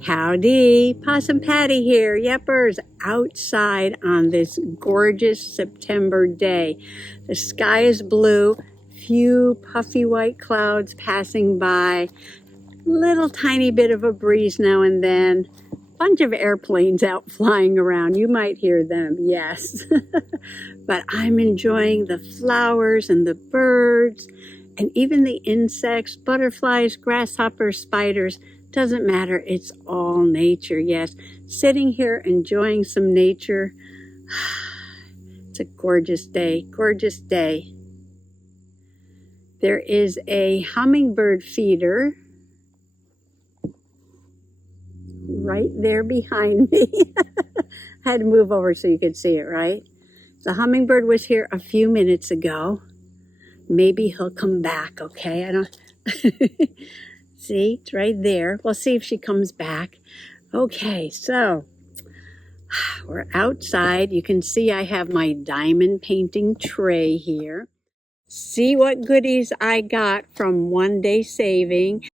Howdy, Possum Patty here, Yeppers, outside on this gorgeous September day. The sky is blue, few puffy white clouds passing by, little tiny bit of a breeze now and then, bunch of airplanes out flying around. You might hear them, yes. But I'm enjoying the flowers and the birds and even the insects, butterflies, grasshoppers, spiders. Doesn't matter, it's all nature, yes. Sitting here enjoying some nature. It's a gorgeous day, gorgeous day. There is a hummingbird feeder right there behind me. I had to move over so you could see it, right? The hummingbird was here a few minutes ago. Maybe he'll come back, okay? I don't... See, it's right there. We'll see if she comes back. Okay, so we're outside. You can see I have my diamond painting tray here. See what goodies I got from One Day Saving.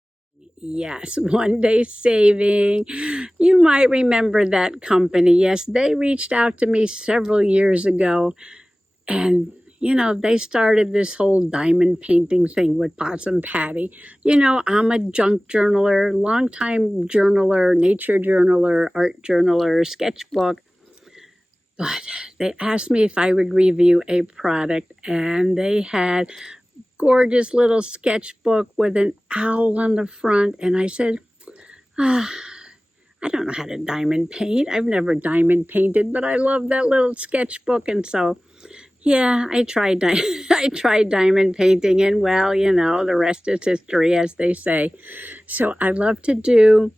Yes, One Day Saving. You might remember that company. Yes, they reached out to me several years ago, and you know, they started this whole diamond painting thing with Possum Patty. You know, I'm a junk journaler, longtime journaler, nature journaler, art journaler, sketchbook. But they asked me if I would review a product, and they had gorgeous little sketchbook with an owl on the front. And I said, I don't know how to diamond paint. I've never diamond painted, but I love that little sketchbook. And so, yeah, I tried diamond painting, and well, you know, the rest is history, as they say. So I love to do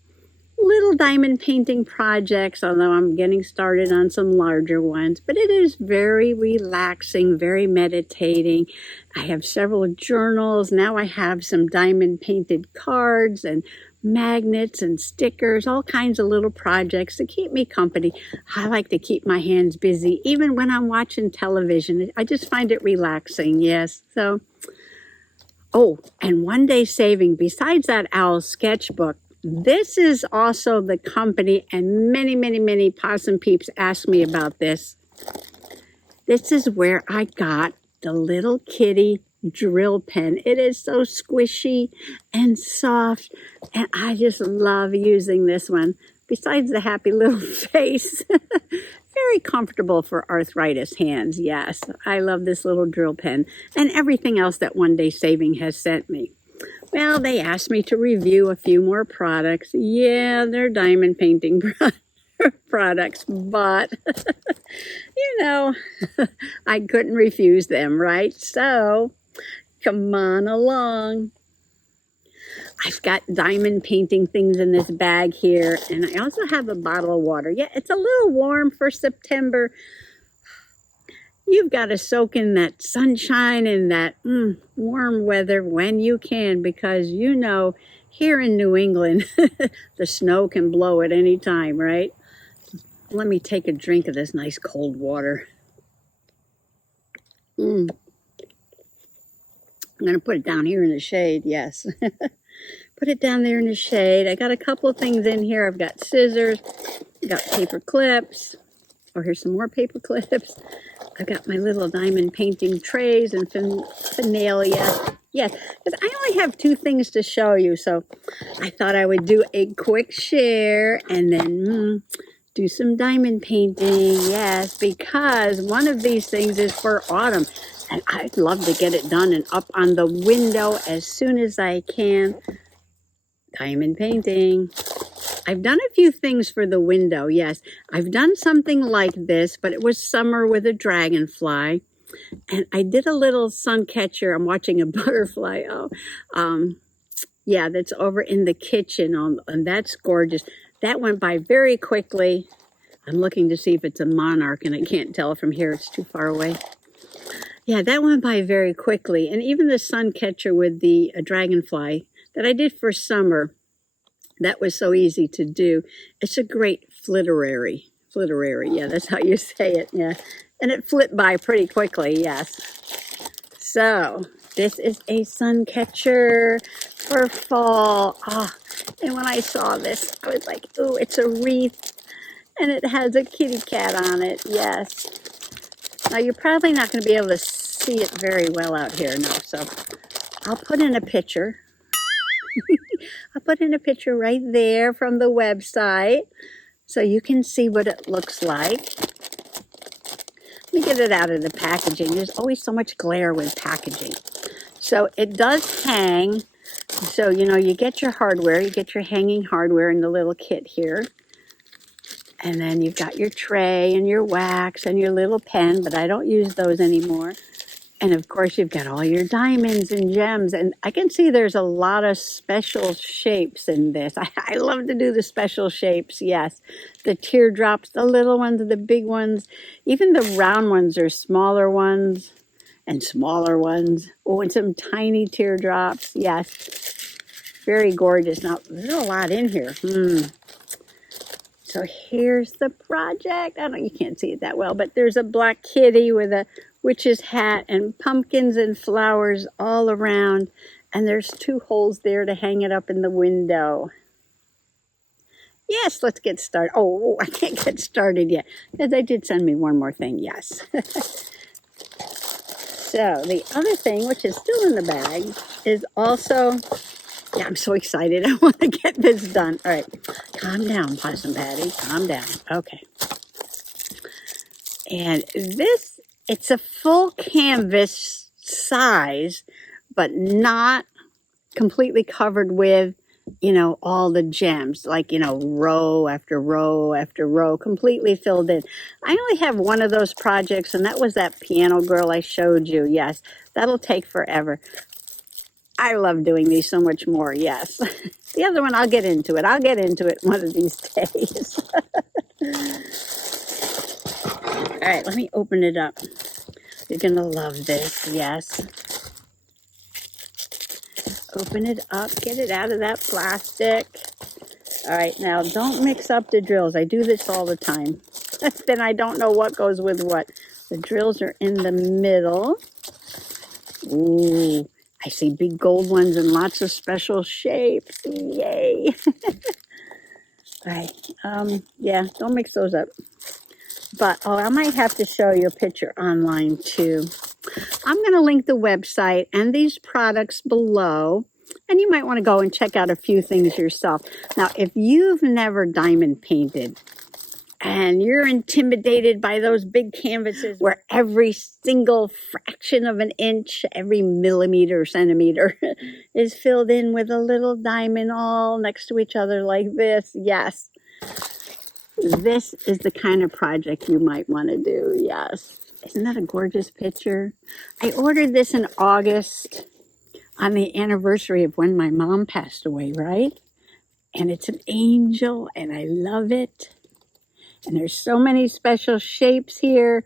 little diamond painting projects, although I'm getting started on some larger ones. But it is very relaxing, very meditating. I have several journals. Now I have some diamond painted cards and magnets and stickers, all kinds of little projects to keep me company. I like to keep my hands busy, even when I'm watching television. I just find it relaxing, yes. So, oh, and One Day Saving, besides that owl sketchbook, this is also the company, and many possum peeps ask me about this. This is where I got the little kitty drill pen. It is so squishy and soft, and I just love using this one. Besides the happy little face, very comfortable for arthritis hands. Yes, I love this little drill pen and everything else that One Day Saving has sent me. Well, they asked me to review a few more products. Yeah, they're diamond painting products, but you know, I couldn't refuse them, right? So come on along. I've got diamond painting things in this bag here, and I also have a bottle of water. Yeah, it's a little warm for September. You've got to soak in that sunshine and that warm weather when you can, because you know, here in New England, the snow can blow at any time, right? Let me take a drink of this nice cold water. I'm going to put it down here in the shade, yes. Put it down there in the shade. I got a couple of things in here. I've got scissors, I've got paper clips. Oh, here's some more paper clips. I've got my little diamond painting trays and finalia. Yes, because I only have two things to show you, so I thought I would do a quick share and then do some diamond painting. Yes, because one of these things is for autumn, and I'd love to get it done and up on the window as soon as I can. Diamond painting. I've done a few things for the window, yes. I've done something like this, but it was summer with a dragonfly. And I did a little sun catcher. I'm watching a butterfly. Yeah, that's over in the kitchen, and that's gorgeous. That went by very quickly. I'm looking to see if it's a monarch, and I can't tell from here. It's too far away. Yeah, that went by very quickly. And even the sun catcher with the dragonfly that I did for summer, that was so easy to do. It's a great flitterary. Flitterary, yeah, that's how you say it, yeah. And it flipped by pretty quickly, yes. So, this is a sun catcher for fall. And when I saw this, I was like, ooh, it's a wreath. And it has a kitty cat on it, yes. Now, you're probably not going to be able to see it very well out here, no. So I'll put in a picture. I'll put in a picture right there from the website so you can see what it looks like. Let me get it out of the packaging. There's always so much glare with packaging. So it does hang. So, you know, you get your hardware. You get your hanging hardware in the little kit here. And then you've got your tray and your wax and your little pen, but I don't use those anymore. And of course, you've got all your diamonds and gems. And I can see there's a lot of special shapes in this. I love to do the special shapes, yes. The teardrops, the little ones, the big ones. Even the round ones are smaller ones and smaller ones. Oh, and some tiny teardrops, yes. Very gorgeous. Now, there's a lot in here. So here's the project. I don't, you can't see it that well, but there's a black kitty with a witch's hat and pumpkins and flowers all around. And there's 2 holes there to hang it up in the window. Yes, let's get started. Oh, I can't get started yet because they did send me one more thing. Yes. So the other thing, which is still in the bag, is also, yeah, I'm so excited. I want to get this done. All right, calm down, Possum Patty. Calm down. Okay. And this, it's a full canvas size, but not completely covered with, you know, all the gems, like, you know, row after row after row, completely filled in. I only have one of those projects, and that was that piano girl I showed you. Yes, that'll take forever. I love doing these so much more, yes. The other one, I'll get into it. I'll get into it one of these days. All right, let me open it up. You're going to love this, yes. Open it up, get it out of that plastic. All right, now don't mix up the drills. I do this all the time. Then I don't know what goes with what. The drills are in the middle. Ooh, I see big gold ones and lots of special shapes. Yay. All right, yeah, don't mix those up. But, oh, I might have to show you a picture online too. I'm going to link the website and these products below. And you might want to go and check out a few things yourself. Now, if you've never diamond painted and you're intimidated by those big canvases where every single fraction of an inch, every millimeter, centimeter is filled in with a little diamond all next to each other like this, yes. This is the kind of project you might want to do, yes. Isn't that a gorgeous picture? I ordered this in August on the anniversary of when my mom passed away, right? And it's an angel, and I love it. And there's so many special shapes here.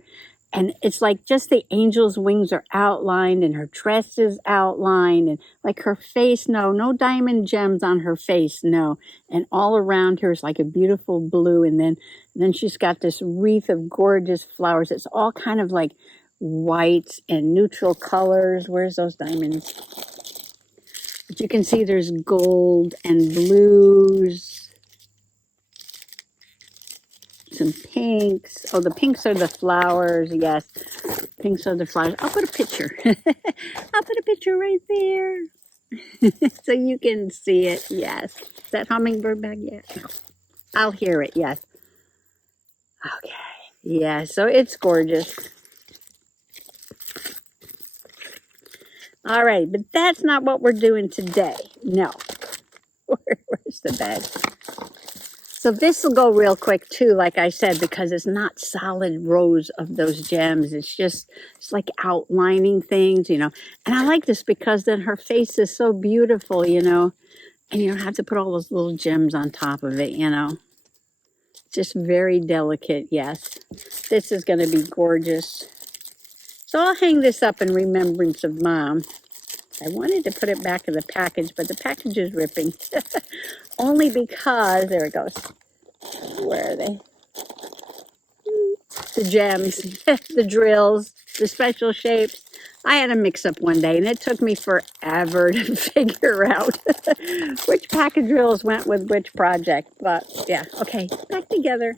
And it's like just the angel's wings are outlined, and her dress is outlined, and like her face, no diamond gems on her face, no. And all around her is like a beautiful blue, and then she's got this wreath of gorgeous flowers. It's all kind of like white and neutral colors. Where's those diamonds? But you can see there's gold and blues, some pinks. Oh, the pinks are the flowers, yes. Pinks are the flowers. I'll put a picture. I'll put a picture right there. So you can see it, yes. Is that hummingbird back yet? No. I'll hear it, yes. Okay. Yeah, so it's gorgeous. All right, but that's not what we're doing today. No. Where's the bag? So this will go real quick too, like I said, because it's not solid rows of those gems. It's like outlining things, you know. And I like this because then her face is so beautiful, you know, and you don't have to put all those little gems on top of it, you know. Just very delicate, yes. This is going to be gorgeous. So I'll hang this up in remembrance of Mom. I wanted to put it back in the package, but the package is ripping. Only because, there it goes. Where are they? the gems, the drills, the special shapes. I had a mix-up one day, and it took me forever to figure out which pack of drills went with which project. But yeah, okay, back together.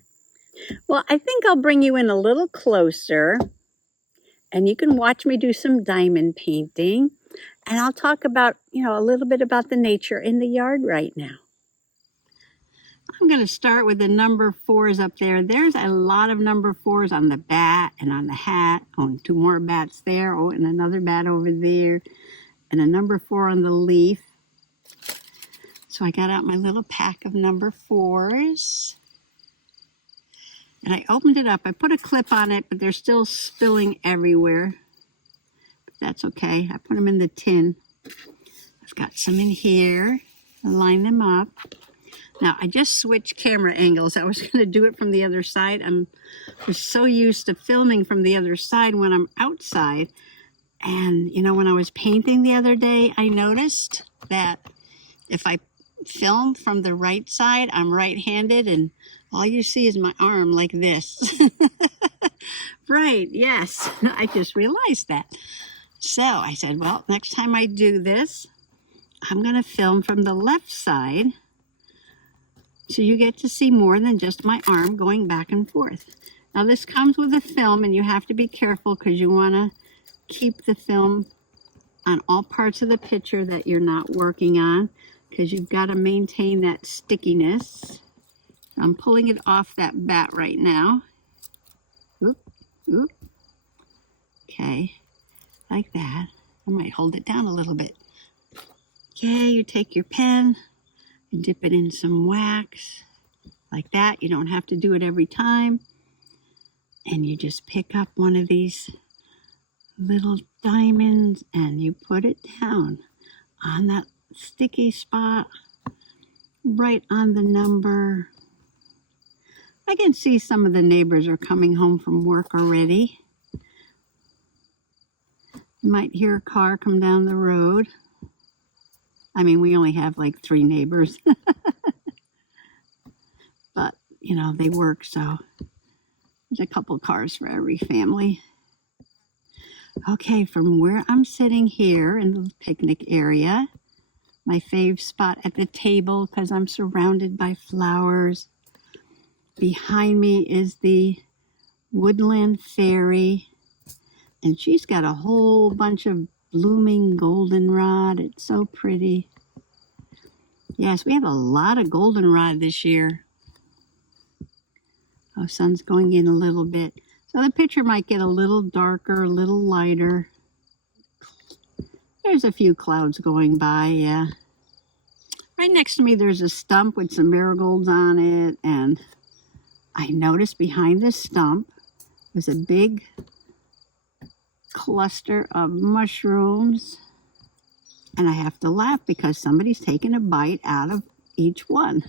Well, I think I'll bring you in a little closer, and you can watch me do some diamond painting. And I'll talk about, a little bit about the nature in the yard right now. I'm going to start with the number 4s up there. There's a lot of number 4s on the bat and on the hat. Oh, and 2 more bats there. Oh, and another bat over there. And a number 4 on the leaf. So I got out my little pack of number 4s. And I opened it up. I put a clip on it, but they're still spilling everywhere. But that's okay. I put them in the tin. I've got some in here. I'll line them up. Now, I just switched camera angles. I was going to do it from the other side. I'm so used to filming from the other side when I'm outside. And, when I was painting the other day, I noticed that if I film from the right side, I'm right-handed, and all you see is my arm like this. Right, yes. I just realized that. So I said, well, next time I do this, I'm going to film from the left side. So you get to see more than just my arm going back and forth. Now this comes with a film, and you have to be careful because you want to keep the film on all parts of the picture that you're not working on, because you've got to maintain that stickiness. I'm pulling it off that bat right now. Oop, oop. Okay, like that. I might hold it down a little bit. Okay, you take your pen. You dip it in some wax, like that. You don't have to do it every time. And you just pick up one of these little diamonds and you put it down on that sticky spot, right on the number. I can see some of the neighbors are coming home from work already. You might hear a car come down the road. I mean, we only have like 3 neighbors. But, they work, so there's a couple cars for every family. Okay, from where I'm sitting here in the picnic area, my fave spot at the table because I'm surrounded by flowers. Behind me is the woodland fairy, and she's got a whole bunch of blooming goldenrod. It's so pretty. Yes, we have a lot of goldenrod this year. Oh, sun's going in a little bit. So the picture might get a little darker, a little lighter. There's a few clouds going by, yeah. Right next to me there's a stump with some marigolds on it, and I noticed behind this stump was a big cluster of mushrooms, and I have to laugh because somebody's taken a bite out of each one.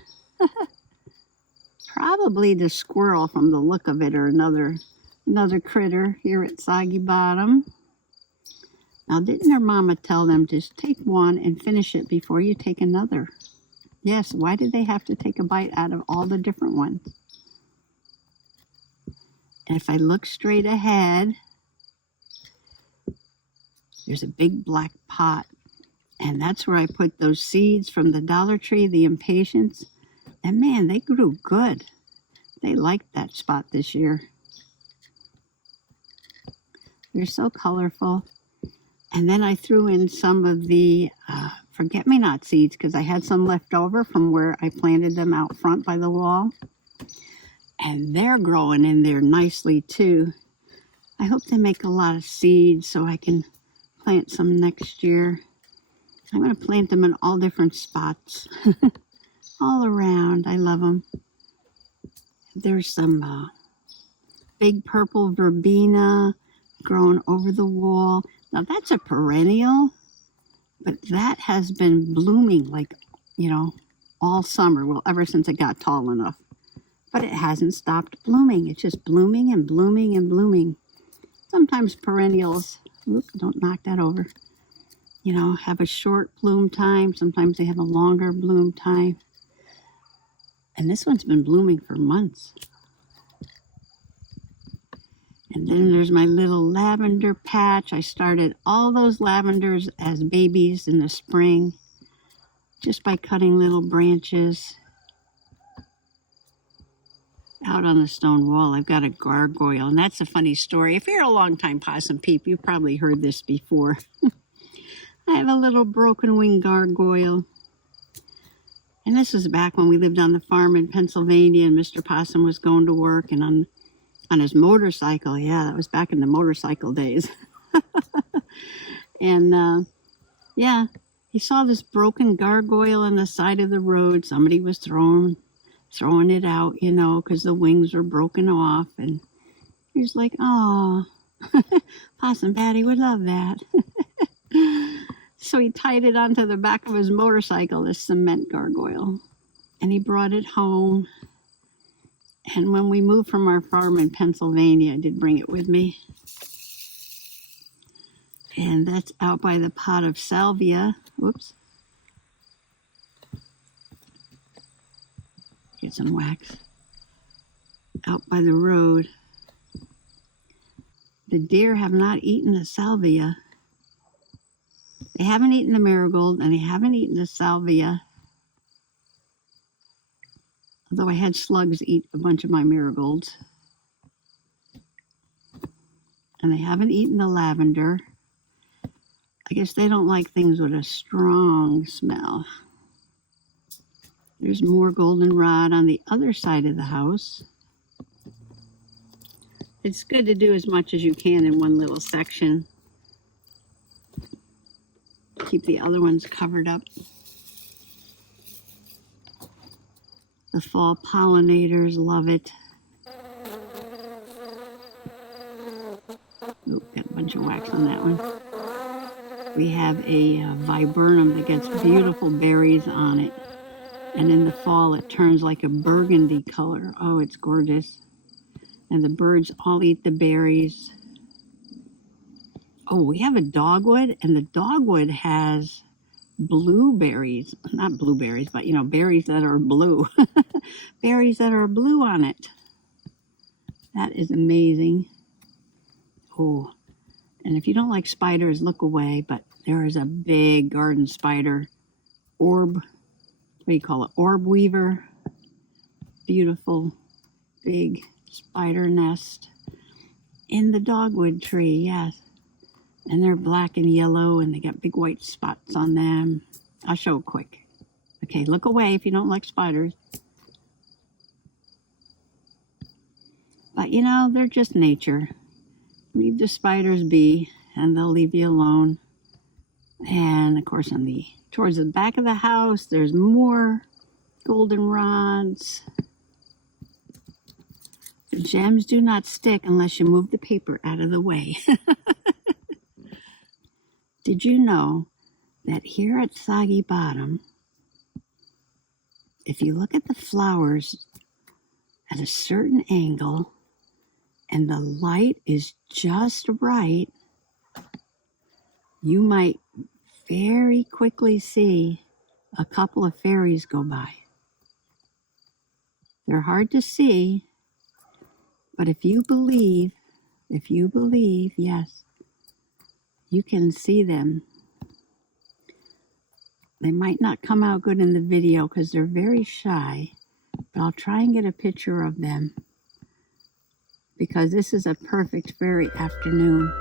Probably the squirrel from the look of it, or another critter here at Soggy Bottom. Now, didn't her mama tell them just take one and finish it before you take another? Yes, why did they have to take a bite out of all the different ones? And if I look straight ahead, there's a big black pot, and that's where I put those seeds from the Dollar Tree, the impatiens. And man, they grew good. They liked that spot this year. They're so colorful. And then I threw in some of the forget-me-not seeds because I had some left over from where I planted them out front by the wall. And they're growing in there nicely too. I hope they make a lot of seeds so I can plant some next year. I'm going to plant them in all different spots. All around. I love them. There's some big purple verbena growing over the wall. Now that's a perennial, but that has been blooming like, all summer. Well, ever since it got tall enough. But it hasn't stopped blooming. It's just blooming and blooming and blooming. Sometimes perennials, don't knock that over, have a short bloom time. Sometimes they have a longer bloom time. And this one's been blooming for months. And then there's my little lavender patch. I started all those lavenders as babies in the spring, just by cutting little branches out on the stone wall. I've got a gargoyle, and that's a funny story. If you're a long-time possum peep, you've probably heard this before. I have a little broken wing gargoyle. And this was back when we lived on the farm in Pennsylvania, and Mr. Possum was going to work, and on his motorcycle. Yeah, that was back in the motorcycle days. And yeah, he saw this broken gargoyle on the side of the road. Somebody was throwing it out, you know, because the wings were broken off. And he was like, oh, Possum Patty would love that. So he tied it onto the back of his motorcycle, this cement gargoyle. And he brought it home. And when we moved from our farm in Pennsylvania, I did bring it with me. And that's out by the pot of salvia. Whoops. Get some wax. Out by the road. The deer have not eaten the salvia. They haven't eaten the marigold, and they haven't eaten the salvia. Although I had slugs eat a bunch of my marigolds. And they haven't eaten the lavender. I guess they don't like things with a strong smell. There's more goldenrod on the other side of the house. It's good to do as much as you can in one little section. Keep the other ones covered up. The fall pollinators love it. Oh, got a bunch of wax on that one. We have a viburnum that gets beautiful berries on it. And in the fall, it turns like a burgundy color. Oh, it's gorgeous. And the birds all eat the berries. Oh, we have a dogwood, and the dogwood has blueberries. Not blueberries, but, you know, berries that are blue. Berries that are blue on it. That is amazing. Oh, and if you don't like spiders, look away. But there is a big garden spider. Orb. What do you call it? Orb weaver. Beautiful, big spider nest in the dogwood tree, yes. And they're black and yellow, and they got big white spots on them. I'll show quick. Okay, look away if you don't like spiders. But, you know, they're just nature. Leave the spiders be, and they'll leave you alone. And, of course, towards the back of the house, there's more goldenrods. The gems do not stick unless you move the paper out of the way. Did you know that here at Soggy Bottom, if you look at the flowers at a certain angle and the light is just right, you might very quickly see a couple of fairies go by. They're hard to see, but if you believe, yes, you can see them. They might not come out good in the video because they're very shy, but I'll try and get a picture of them because this is a perfect fairy afternoon.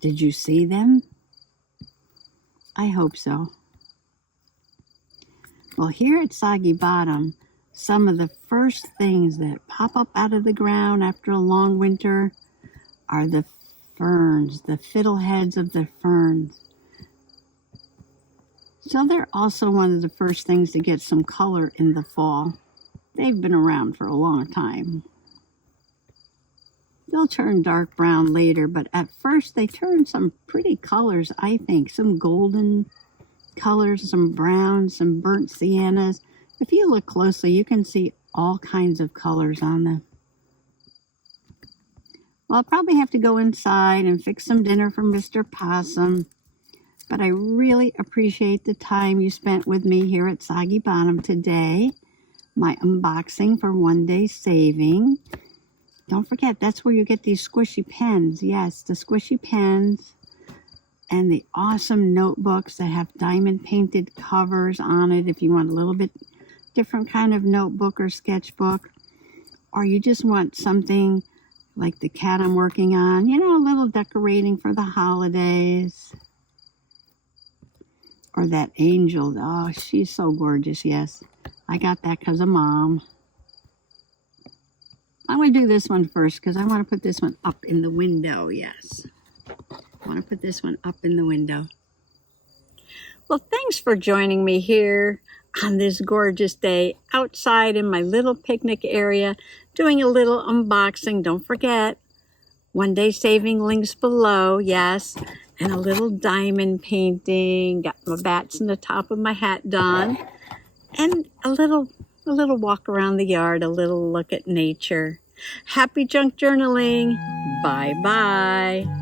Did you see them? I hope so. Well, here at Soggy Bottom, some of the first things that pop up out of the ground after a long winter are the ferns, the fiddleheads of the ferns. So they're also one of the first things to get some color in the fall. They've been around for a long time. They'll turn dark brown later, but at first they turn some pretty colors, I think. Some golden colors, some browns, some burnt siennas. If you look closely, you can see all kinds of colors on them. Well, I'll probably have to go inside and fix some dinner for Mr. Possum. But I really appreciate the time you spent with me here at Soggy Bottom today. My unboxing for One Day Saving. Don't forget, that's where you get these squishy pens. Yes, the squishy pens and the awesome notebooks that have diamond painted covers on it if you want a little bit different kind of notebook or sketchbook. Or you just want something like the cat I'm working on, you know, a little decorating for the holidays. Or that angel. Oh, she's so gorgeous, yes. I got that because of Mom. I'm going to do this one first because I want to put this one up in the window, yes. I want to put this one up in the window. Well, thanks for joining me here on this gorgeous day outside in my little picnic area, doing a little unboxing. Don't forget, One Day Saving links below, yes. And a little diamond painting. Got my bats in the top of my hat done. And a little walk around the yard, a little look at nature. Happy junk journaling. Bye-bye.